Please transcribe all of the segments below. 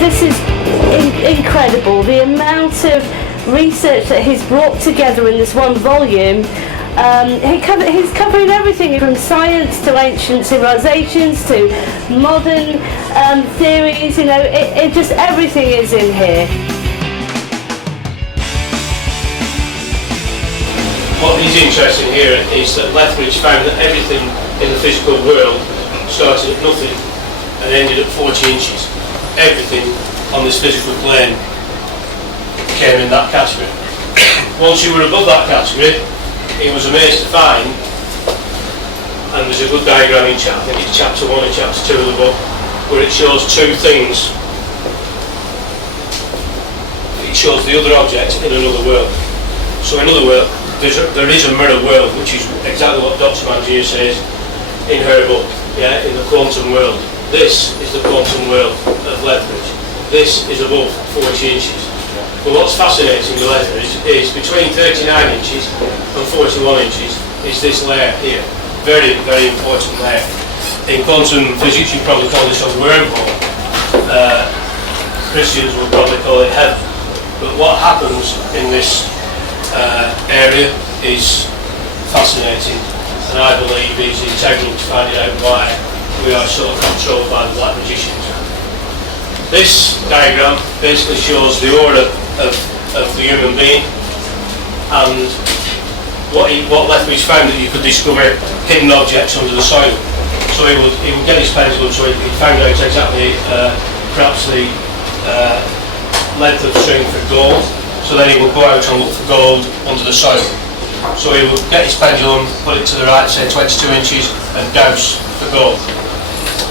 This is incredible, the amount of research that he's brought together in this one volume. He's covering everything from science to ancient civilizations to modern theories, you know, it just everything is in here. What is interesting here is that Lethbridge found that everything in the physical world started at nothing and ended at 40 inches. Everything on this physical plane came in that category. Once you were above that category, he was amazed to find, and there's a good diagram in I think it's chapter 1 and chapter 2 of the book, where it shows two things. It shows the other object in another world. So in other words, there is a mirror world, which is exactly what Dr. Manjir says in her book, yeah, in the quantum world. This is the quantum world of Lethbridge. This is above 40 inches. But what's fascinating with Lethbridge is between 39 inches and 41 inches is this layer here. Very, very important layer. In quantum physics, you probably call this a wormhole. Christians would probably call it heaven. But what happens in this area is fascinating, and I believe it's integral to finding out why we are so controlled by the black magicians. This diagram basically shows the aura of the human being, and what Lethbridge found that you could discover hidden objects under the soil. So he would get his pendulum, so he found out exactly perhaps the length of string for gold. So then he would go out and look for gold under the soil. So he would get his pendulum, put it to the right, say 22 inches, and douse for gold.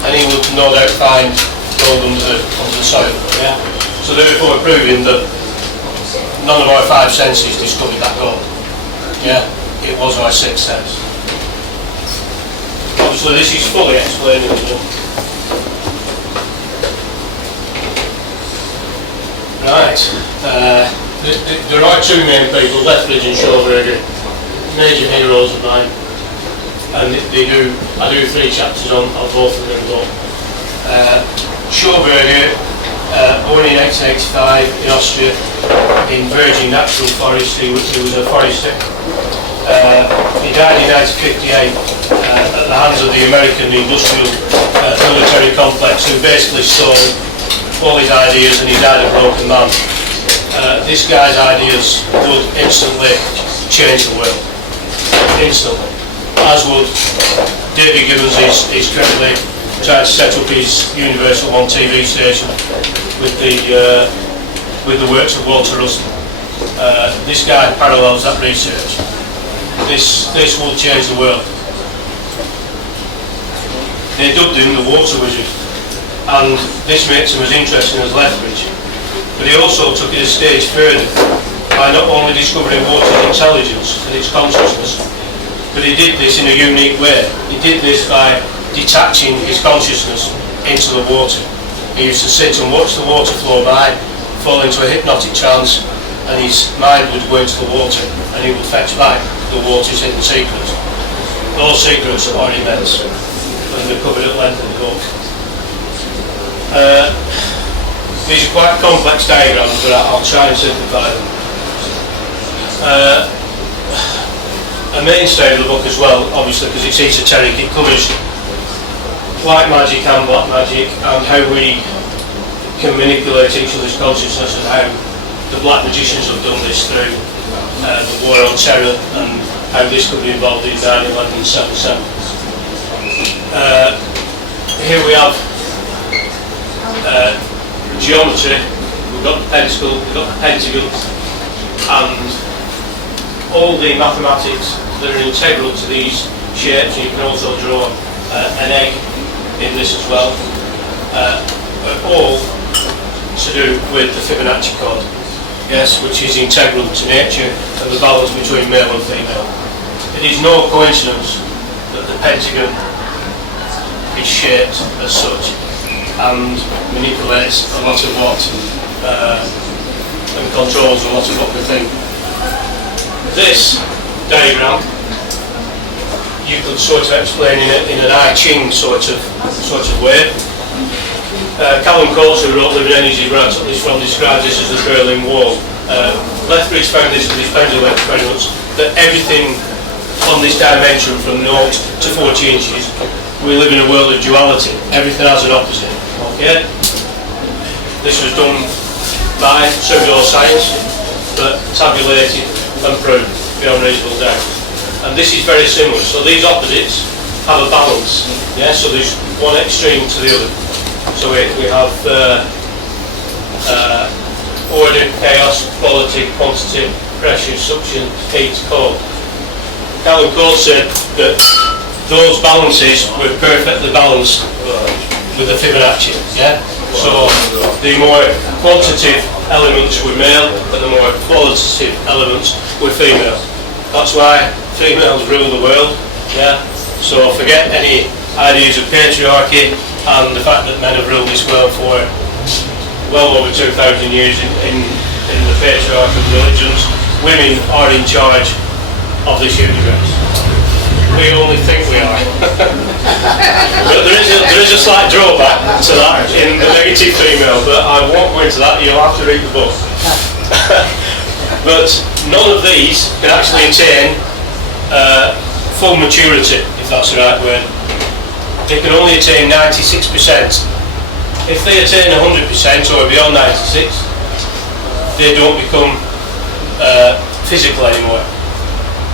And he would no doubt find gold under the soil. Yeah? So therefore proving that none of our five senses discovered that gold. Yeah? It was our sixth sense. Obviously this is fully explained in the book. Right. There are two main people, Lethbridge and Shawberger, major heroes of mine, and I do 3 chapters on both of them. Shawberger, born in 1885 in Austria, in virgin natural forest. He was a forester. He died in 1958 at the hands of the American industrial military complex, who basically stole all his ideas, and he died a broken man. This guy's ideas would instantly change the world. Instantly. As would David Gibbons is currently trying to set up his Universal One TV station with the works of Walter Ruston. This guy parallels that research. This will change the world. They dubbed him the Water Wizard, and this makes him as interesting as Lethbridge. But he also took it a stage further by not only discovering water's intelligence and its consciousness, but he did this in a unique way. He did this by detaching his consciousness into the water. He used to sit and watch the water flow by, fall into a hypnotic trance, and his mind would go into the water, and he would fetch back the water's hidden secrets. Those secrets are immense, and they're covered at length in the book. These are quite complex diagrams, but I'll try and simplify them. A mainstay of the book as well, obviously, because it's esoteric, it covers white magic and black magic, and how we can manipulate each other's consciousness, and how the black magicians have done this through the war on terror, and how this could be involved in 9/11 and 7/7. Here we have geometry. We've got the pentacle, we've got the pentagon, and all the mathematics that are integral to these shapes. You can also draw an egg in this as well, are all to do with the Fibonacci code, yes, which is integral to nature and the balance between male and female. It is no coincidence that the pentagon is shaped as such and manipulates a lot of what and controls a lot of what we think. This diagram you could sort of explain in an I Ching sort of way. Callum Coates, who wrote Living Energy, where I took this from, describes this as the Berlin Wall. Lethbridge found this with his pendulum experiments, that everything on this dimension from 0 to 40 inches, we live in a world of duality. Everything has an opposite. Okay? This was done by pseudoscience, but tabulated and proved beyond reasonable doubt. And this is very similar. So these opposites have a balance. Yeah? So there's one extreme to the other. So we have order, chaos, quality, quantity, pressure, suction, heat, cold. Callum Coates said that those balances were perfectly balanced with the Fibonacci. Yeah? So the more quantitative elements were male and the more qualitative elements were female. That's why females rule the world. Yeah? So forget any ideas of patriarchy and the fact that men have ruled this world for well over 2,000 years in the patriarchal religions. Women are in charge of this universe. We only think we are. But there is a slight drawback to that in the negative female, but I won't go into that, you'll have to read the book. But none of these can actually attain full maturity, if that's the right word. They can only attain 96%. If they attain 100% or beyond 96, they don't become physical anymore.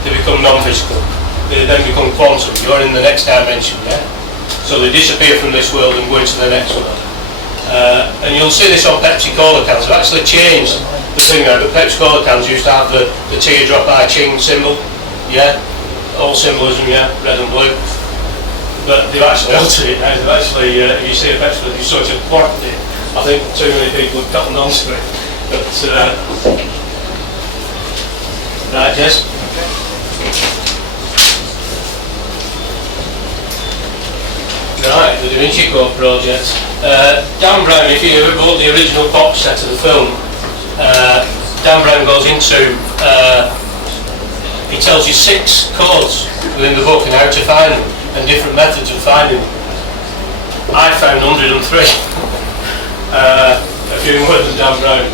They become non-physical. They then become quantum. You're in the next dimension, yeah? So they disappear from this world and go into the next world. And you'll see this on Pepsi Cola cans. They've actually changed the thing now, but Pepsi Cola cans used to have the teardrop I Ching symbol, yeah? All symbolism, yeah? Red and blue. But they've actually altered it now. They've actually, you see a Pepsi, they've sort of blocked it. I think too many people have gotten onto it. But, right, Jess? Right, the Da Vinci Code project. Dan Brown, if you ever bought the original box set of the film, Dan Brown goes into, he tells you 6 codes within the book and how to find them, and different methods of finding them. I found 103. A few more than Dan Brown.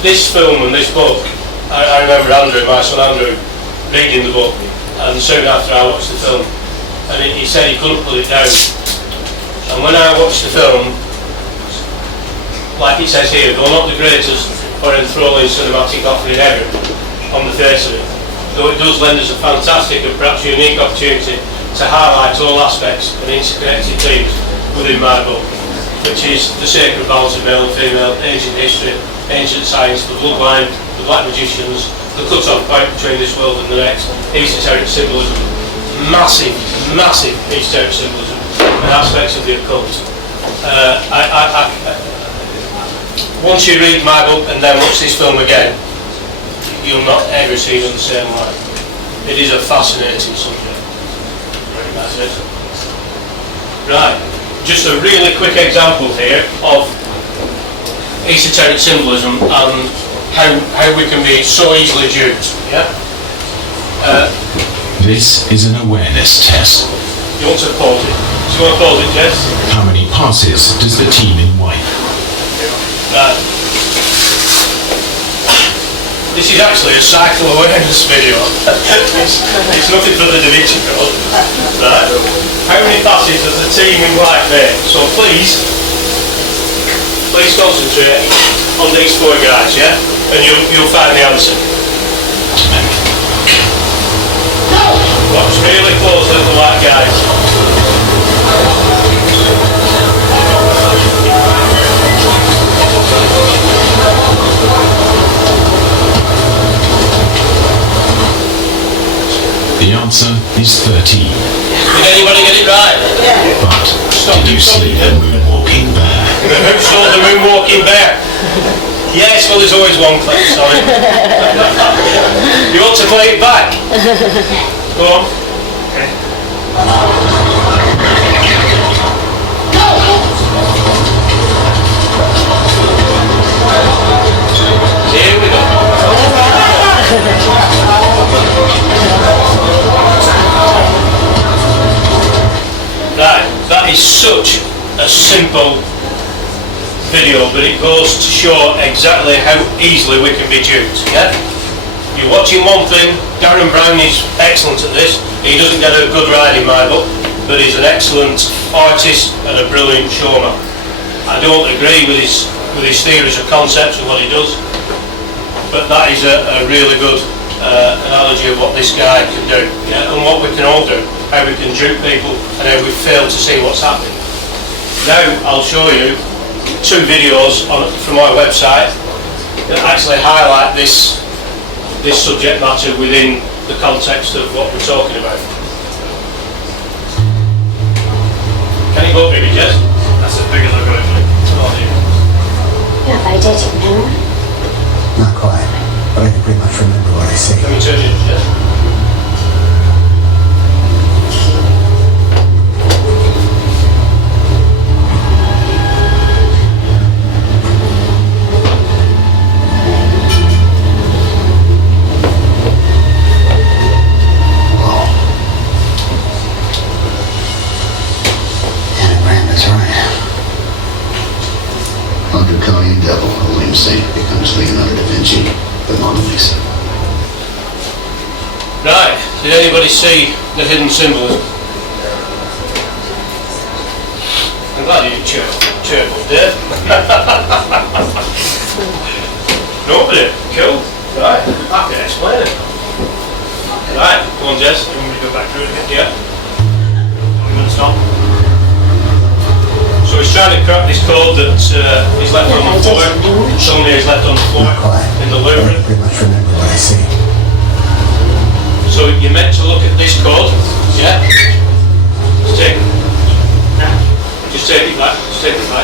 This film and this book, I remember Andrew, my son Andrew, reading the book, and soon after I watched the film, and he said he couldn't put it down. And when I watched the film, like it says here, though not the greatest or enthralling cinematic offering ever on the face of it, though it does lend us a fantastic and perhaps unique opportunity to highlight all aspects and interconnected themes within my book, which is the sacred balance of male and female, ancient history, ancient science, the bloodline, the black magicians, the cut-off point between this world and the next, esoteric symbolism, massive esoteric symbolism, and aspects of the occult. Once you read my book and then watch this film again, you'll not ever see it in the same light. It is a fascinating subject. That's it. Right, just a really quick example here of esoteric symbolism and how we can be so easily duped. Yeah. This is an awareness test. You want to pause it? Do you want to pause it, Jess? How many passes does the team in white? Right. This is actually a cycle awareness video. it's nothing for the Da Vinci Code. Right. How many passes does the team in white make? So please concentrate on these 4 guys, yeah? And you'll find the answer. Watch really closely at the white guys. The answer is 13. Did anybody get it right? Yeah. But did you see the moonwalking bear? Who saw the moonwalking bear? Yes, well there's always one clip, sorry. You want to play it back? Go on. Here we go. Right, that is such a simple video, but it goes to show exactly how easily we can be duped. Yeah? You're watching one thing. Darren Brown is excellent at this. He doesn't get a good ride in my book, but he's an excellent artist and a brilliant showman. I don't agree with his theories or concepts and what he does, but that is a really good analogy of what this guy can do, yeah? And what we can all do, how we can dupe people and how we fail to see what's happening. Now I'll show you 2 videos from my website that actually highlight this subject matter within the context of what we're talking about. Can you go up, maybe, Jess? That's as big as I've got it. Oh, dear. Have I did it now? Not quite, but I can pretty much remember what I see. Let me turn it, Jess. Becomes Leonardo da Vinci, the Mona Lisa. Right, did anybody see the hidden symbolism? I'm glad you didn't cheer up, Dave. Nobody? Cool. Right, I can explain it. Right, come on, Jess, you want me to go back through it again? Yeah. I'm going to stop. So he's trying to crack this code that he's left on the floor. Somebody has left on the floor in the Louvre. I pretty much remember what I see. So you're meant to look at this code, yeah? Just take it back. Just take it back.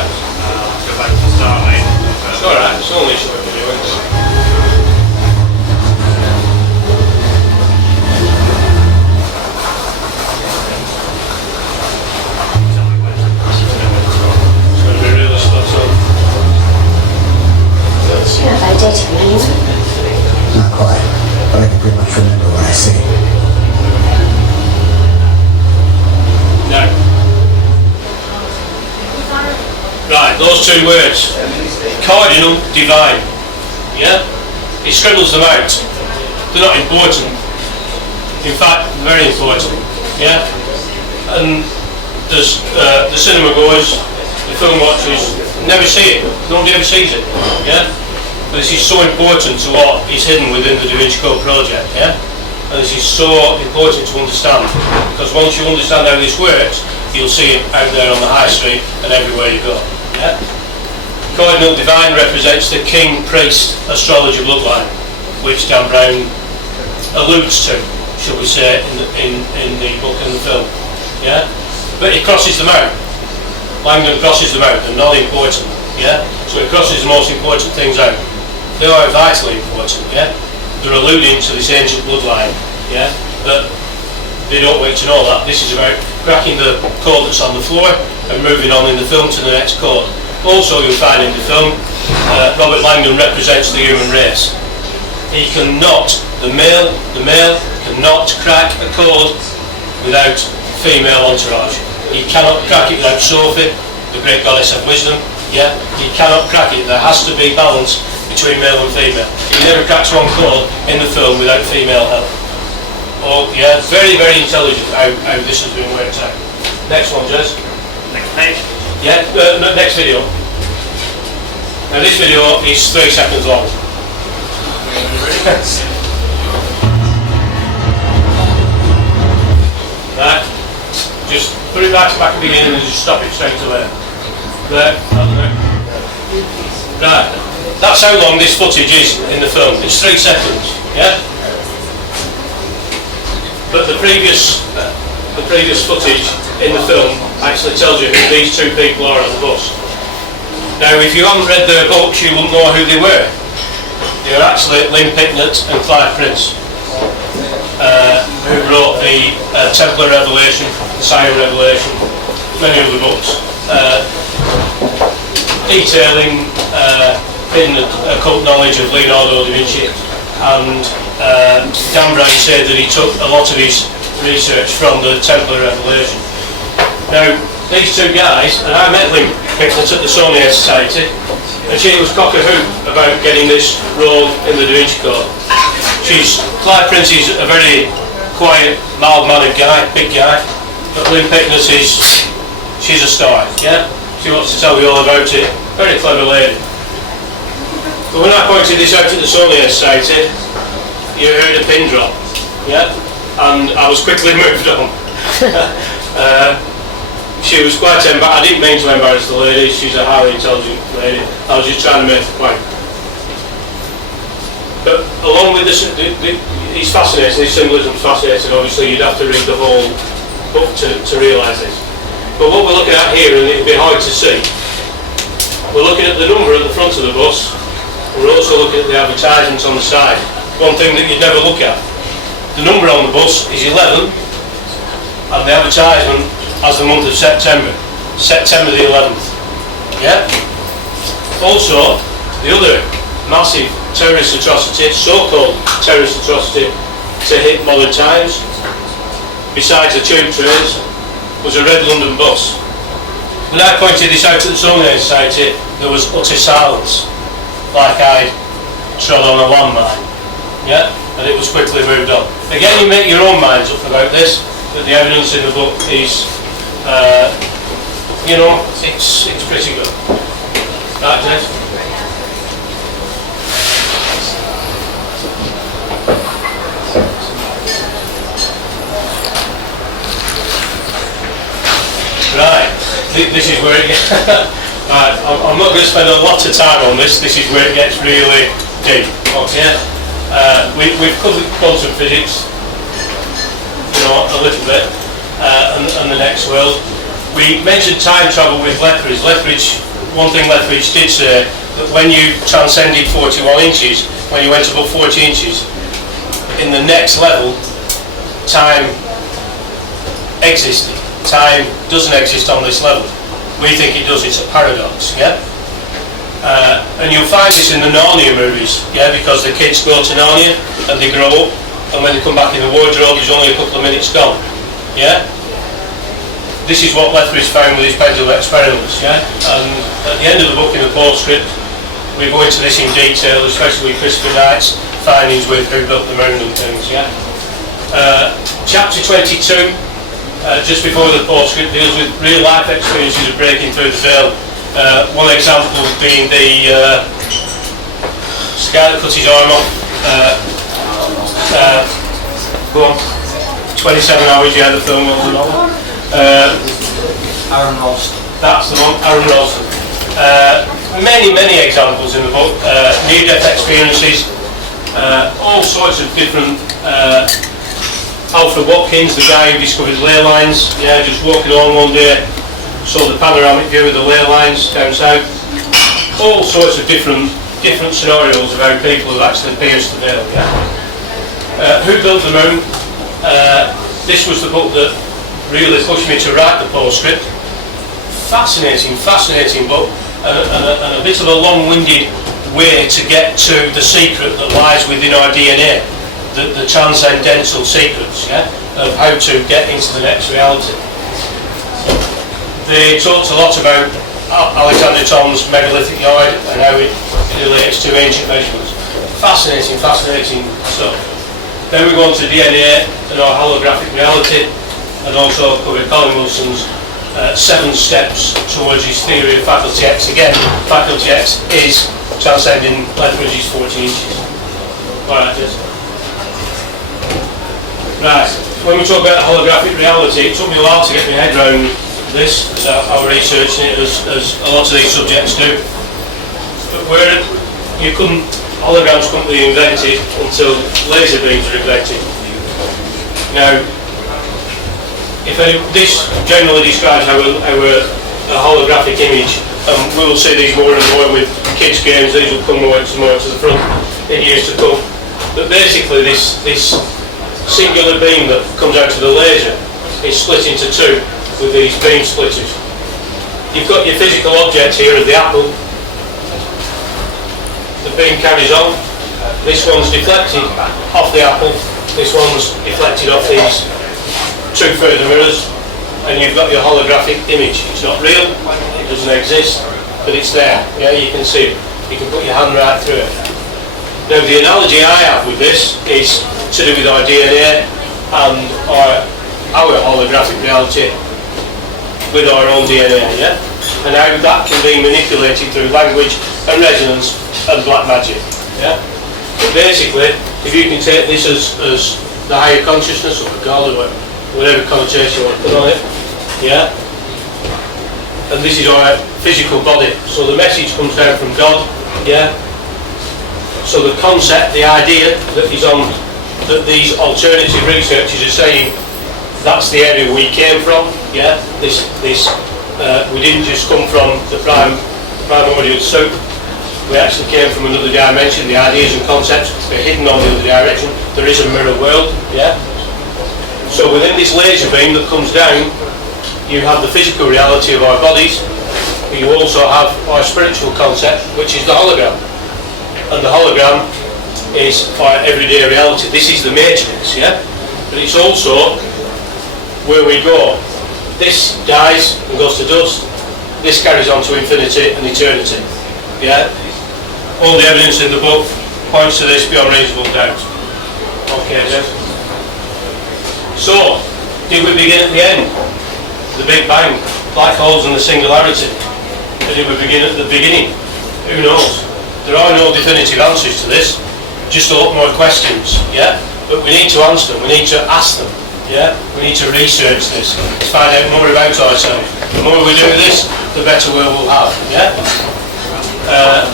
Go back to the start, mate. It's alright, it's only a short video, isn't it? Have I did it now? Not quite, but I can pretty much remember what I see. No. Right, those 2 words. Cardinal, divine. Yeah? He scribbles them out. They're not important. In fact, very important. Yeah? And there's the cinema goers, the film watchers, never see it. Nobody ever sees it. Yeah? But this is so important to what is hidden within the Da Vinci Code project, yeah? And this is so important to understand, because once you understand how this works, you'll see it out there on the high street and everywhere you go, yeah? Cardinal divine represents the king-priest astrology bloodline, which Dan Brown alludes to, shall we say, in the book and the film, yeah? But he crosses them out. Langdon crosses them out, they're not important, yeah? So he crosses the most important things out. They are vitally important, yeah? They're alluding to this ancient bloodline, yeah? But they don't want you to know that. This is about cracking the code that's on the floor and moving on in the film to the next code. Also, you'll find in the film, Robert Langdon represents the human race. He cannot, the male cannot crack a code without female entourage. He cannot crack it without Sophie, the great goddess of wisdom, yeah? He cannot crack it. There has to be balance between male and female. He never cracks one code in the film without female help. Oh yeah, very, very intelligent how this has been worked out. Next one, Jez. Next page. Yeah, no, next video. Now this video is 3 seconds long. Right, just put it back at the beginning and just stop it straight away. There, right. That's how long this footage is in the film. It's 3 seconds, yeah? But the previous footage in the film actually tells you who these 2 people are on the bus. Now, if you haven't read their books, you wouldn't know who they were. They're actually Lynn Picknett and Clive Prince, who wrote the Templar Revelation, the Siren Revelation, many other books, detailing hidden occult knowledge of Leonardo da Vinci, and Dan Brown said that he took a lot of his research from the Templar Revelation. Now, these two guys, and I met Lynn Picknett at the Saunier Society, and she was cock-a-hoop about getting this role in the Da Vinci Code. Clive Prince is a very quiet, mild-mannered guy, big guy, but Lynn Picknett she's a star, yeah? She wants to tell you all about it, very clever lady. But when I pointed this out at the Saunier Society, you heard a pin drop, yeah? And I was quickly moved on. She was quite I didn't mean to embarrass the lady, she's a highly intelligent lady. I was just trying to make the point. But along with this, it's fascinating, this symbolism's fascinating, obviously you'd have to read the whole book to realise this. But what we're looking at here, and it'll be hard to see, we're looking at the number at the front of the bus, we're also looking at the advertisements on the side. One thing that you'd never look at. The number on the bus is 11, and the advertisement has the month of September the 11th. Yeah? Also, the other massive terrorist atrocity, so-called terrorist atrocity to hit modern times, besides the tube trains, was a red London bus. When I pointed this out at the Saunier Society, there was utter silence, like I trod on a landmine. Yeah? And it was quickly moved on. Again, you make your own minds up about this, but the evidence in the book is, you know, it's pretty good. Right, Dave? Right, this is where it gets... Right, I'm not going to spend a lot of time on this. This is where it gets really deep. Okay? We've covered quantum physics, you know, a little bit, and the next world. We mentioned time travel with Lethbridge. One thing Lethbridge did say, that when you transcended 41 inches, when you went above 40 inches, in the next level, time existed. Time doesn't exist on this level. We think it does, it's a paradox, yeah? And you'll find this in the Narnia movies, yeah, because the kids go to Narnia and they grow up, and when they come back in the wardrobe there's only a couple of minutes gone, yeah? This is what Lethbridge found with his pendulum experiments, yeah? And at the end of the book, in the postscript, we go into this in detail, especially with Christopher Knight's findings with who built the moon and things, yeah? Chapter 22, just before the postscript, deals with real life experiences of breaking through the veil. One example being the guy that cut his arm off. Go on. 27 hours, yeah, the film was on. Aaron Ralston. That's the one, Aaron Ralston. Many examples in the book. Near-death experiences, all sorts of different. Alfred Watkins, the guy who discovered ley lines, yeah, just walking along one day, saw the panoramic view of the ley lines down south. All sorts of different scenarios of how people have actually pierced the veil. Yeah. Who built the moon? This was the book that really pushed me to write the postscript. Fascinating book, and a bit of a long-winded way to get to the secret that lies within our DNA, the transcendental secrets, yeah, of how to get into the next reality. They talked a lot about Alexander Thom's megalithic yard and how it relates to ancient measurements. Fascinating stuff. Then we go on to DNA and our holographic reality, and also covered Colin Wilson's 7 steps towards his theory of faculty X. Again, faculty X is transcending Lethbridge's 40 inches. Alright, right, when we talk about holographic reality, it took me a while to get my head around this, as I was researching it, as a lot of these subjects do. But where holograms couldn't be invented until laser beams were invented. Now, this generally describes how a holographic image, and we will see these more and more with kids' games. These will come more to the front in years to come. But basically, this singular beam that comes out of the laser is split into 2 with these beam splitters. You've got your physical object here of the apple. The beam carries on. This one's deflected off the apple. This one's deflected off these 2 further mirrors, and you've got your holographic image. It's not real, it doesn't exist, but it's there. Yeah, you can see it. You can put your hand right through it. Now the analogy I have with this is to do with our DNA and our holographic reality with our own DNA, yeah? And how that can be manipulated through language and resonance and black magic, yeah? But basically, if you can take this as the higher consciousness or God or whatever connotation you want to put on it, yeah? And this is our physical body, so the message comes down from God, yeah? So the concept, the idea that is on, that these alternative researchers are saying, that's the area we came from, yeah? We didn't just come from the primordial soup. We actually came from another dimension. The ideas and concepts are hidden on the other direction. There is a mirror world, yeah? So within this laser beam that comes down, you have the physical reality of our bodies, but you also have our spiritual concept, which is the hologram. And the hologram is our everyday reality. This is the matrix, yeah? But it's also where we go. This dies and goes to dust. This carries on to infinity and eternity, yeah? All the evidence in the book points to this beyond reasonable doubt. Okay, then. So, did we begin at the end? The Big Bang, black holes and the singularity? Or did we begin at the beginning? Who knows? There are no definitive answers to this, just a lot more questions, yeah? But we need to answer them, we need to ask them, yeah? We need to research this, to find out more about ourselves. The more we do this, the better we'll have, yeah?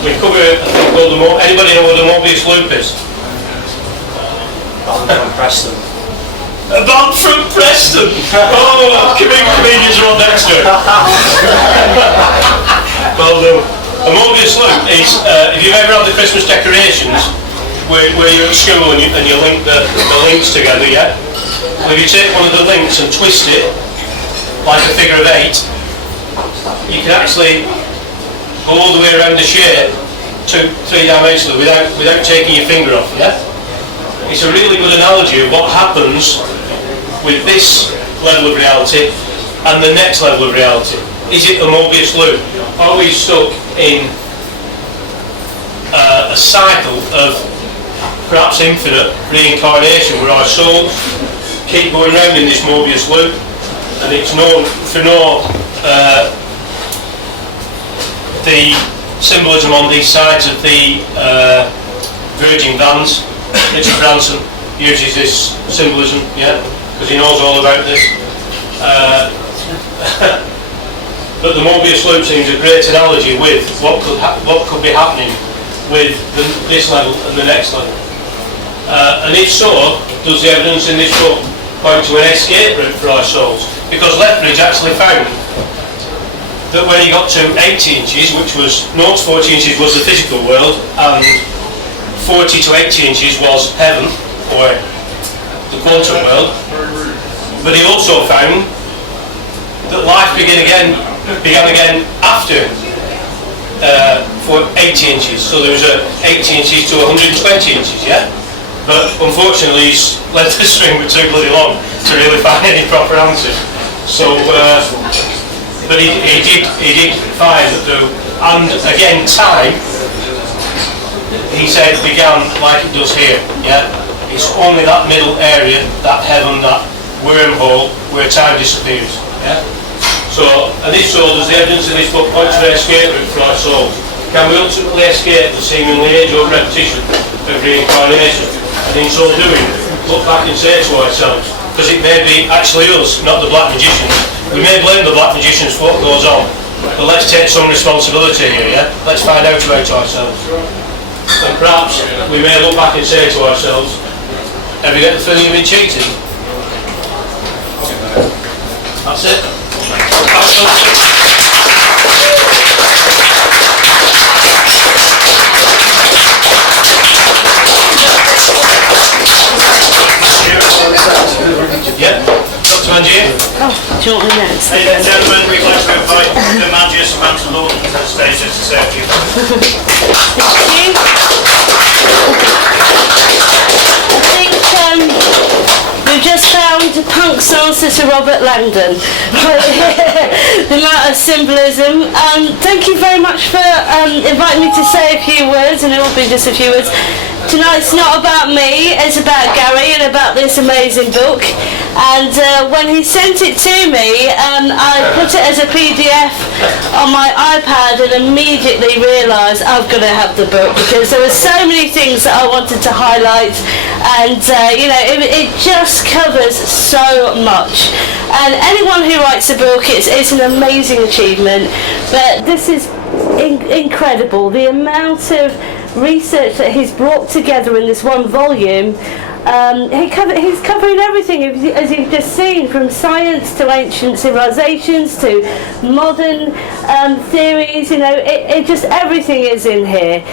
We cover a thing called anybody know what a Mobius loop is? I'm from Preston. A band from Preston! Oh, comedians are on next to it. Well done. A Mobius loop is, if you've ever had the Christmas decorations, where you're at school and you link the links together, yeah? Well, if you take one of the links and twist it, like a figure of 8, you can actually go all the way around the shape, three-dimensionally, without taking your finger off, yeah? It's a really good analogy of what happens with this level of reality and the next level of reality. Is it a Mobius loop? Are we stuck in a cycle of perhaps infinite reincarnation where our souls keep going round in this Mobius loop, and it's known for the symbolism on these sides of the Virgin vans. Richard Branson uses this symbolism, yeah, because he knows all about this. But the Mobius loop seems a great analogy with what could be happening with this level and the next level. And if so, does the evidence in this book point to an escape route for our souls? Because Lethbridge actually found that when he got to 80 inches, which was 0 to 40 inches was the physical world, and 40 to 80 inches was heaven, or the quantum world, but he also found that life began again after for 80 inches, so there was a 80 inches to 120 inches, yeah? But unfortunately he's let the string be too bloody long to really find any proper answers. So, but he did find that and again time, he said, began like it does here, yeah? It's only that middle area, that heaven, that wormhole, where time disappears, yeah? So, and if so, does the evidence in this book point to an escape route for our souls? Can we ultimately escape the seemingly age-old repetition of reincarnation? And in so doing, look back and say to ourselves, because it may be actually us, not the black magicians. We may blame the black magicians for what goes on, but let's take some responsibility here, yeah? Let's find out about ourselves. And perhaps we may look back and say to ourselves, have you got the feeling you've been cheated? That's it. Yeah, Dr. Manjir. Oh, do you want me next? Ladies and gentlemen, we'd like to invite the Manjir Samanta-Laughton to the stage just to say a few words. Thank you. I think we've we've just found Punk's answer to Robert Langdon. The amount of symbolism. Thank you very much for inviting me to say a few words, and it will be just a few words. Tonight's not about me, it's about Gary and about this amazing book. And when he sent it to me, I put it as a PDF on my iPad and immediately realised I've got to have the book, because there were so many things that I wanted to highlight, and it just covers so much. And anyone who writes a book, it's an amazing achievement. But this is incredible, the amount of research that he's brought together in this one volume. He's covering everything, as you've just seen, from science to ancient civilizations to modern theories. It just everything is in here.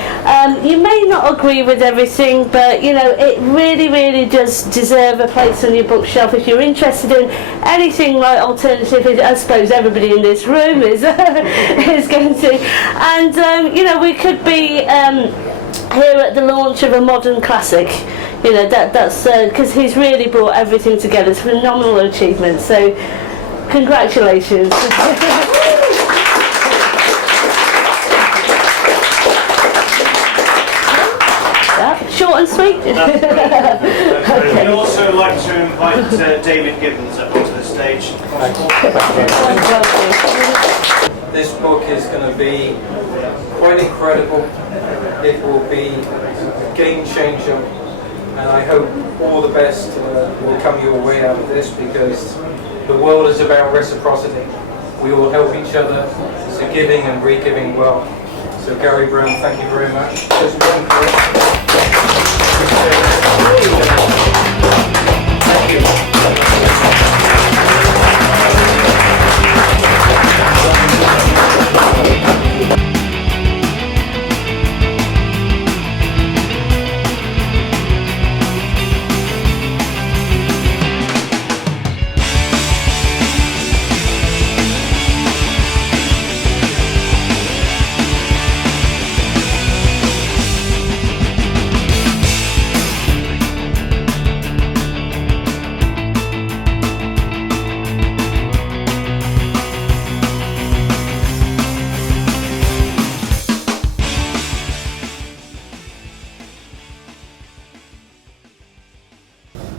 You may not agree with everything, but it really does deserve a place on your bookshelf if you're interested in anything like alternative. I suppose everybody in this room is is going to, and we could be here at the launch of a modern classic. That's because he's really brought everything together. It's a phenomenal achievement. So, congratulations. Short and sweet. Okay. We'd also like to invite David Gibbons up onto the stage. This book is going to be quite incredible. It will be a game changer, and I hope all the best will come your way out of this, because the world is about reciprocity. We all help each other, so giving and re-giving well. So Gary Brown, thank you very much. Thank you.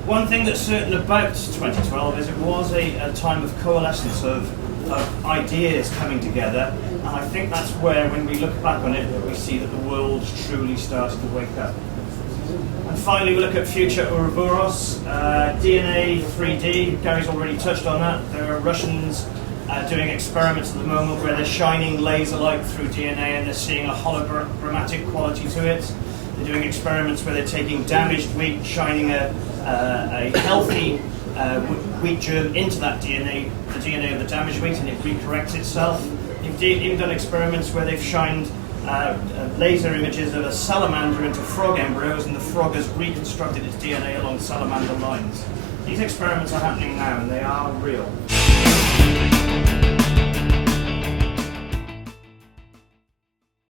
One thing that's certain about 2012 is it was a time of coalescence of ideas coming together, and I think that's where, when we look back on it, we see that the world truly started to wake up. And finally, we look at future Ouroboros, DNA 3D. Gary's already touched on that. There are Russians doing experiments at the moment where they're shining laser light through DNA and they're seeing a hologrammatic quality to it. They're doing experiments where they're taking damaged wheat, shining a healthy wheat germ into that DNA, the DNA of the damaged wheat, and it recorrects itself. They've even done experiments where they've shined laser images of a salamander into frog embryos, and the frog has reconstructed its DNA along salamander lines. These experiments are happening now, and they are real.